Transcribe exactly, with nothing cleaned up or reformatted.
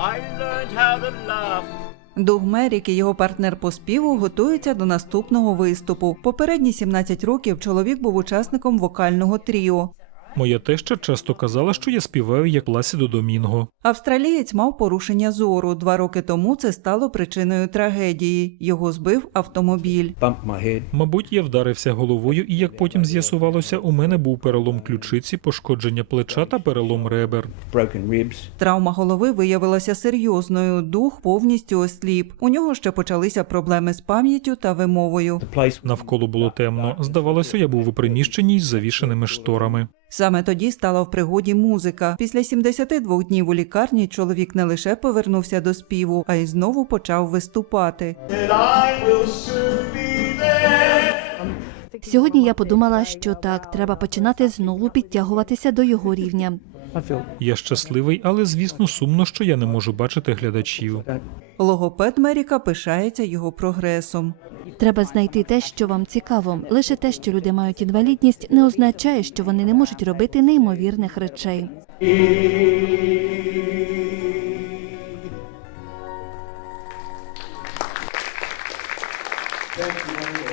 I learned how to laugh. Дуг Меррік і його партнер по співу готуються до наступного виступу. Попередні сімнадцять років чоловік був учасником вокального тріо. Моя теща часто казала, що я співаю як Пласідо Домінго. Австралієць мав порушення зору. Два роки тому це стало причиною трагедії. Його збив автомобіль. Bumped my head. Мабуть, я вдарився головою, і, як потім з'ясувалося, у мене був перелом ключиці, пошкодження плеча та перелом ребер. Broken ribs. Травма голови виявилася серйозною. Дуг повністю осліп. У нього ще почалися проблеми з пам'яттю та вимовою. The place Навколо було темно. Здавалося, я був у приміщенні з завішеними шторами. Саме тоді стала в пригоді музика. Після сімдесяти двох днів у лікарні чоловік не лише повернувся до співу, а й знову почав виступати. Сьогодні я подумала, що так, треба починати знову підтягуватися до його рівня. Я щасливий, але, звісно, сумно, що я не можу бачити глядачів. Логопед Мерріка пишається його прогресом. Треба знайти те, що вам цікаво. Лише те, що люди мають інвалідність, не означає, що вони не можуть робити неймовірних речей. Thank you.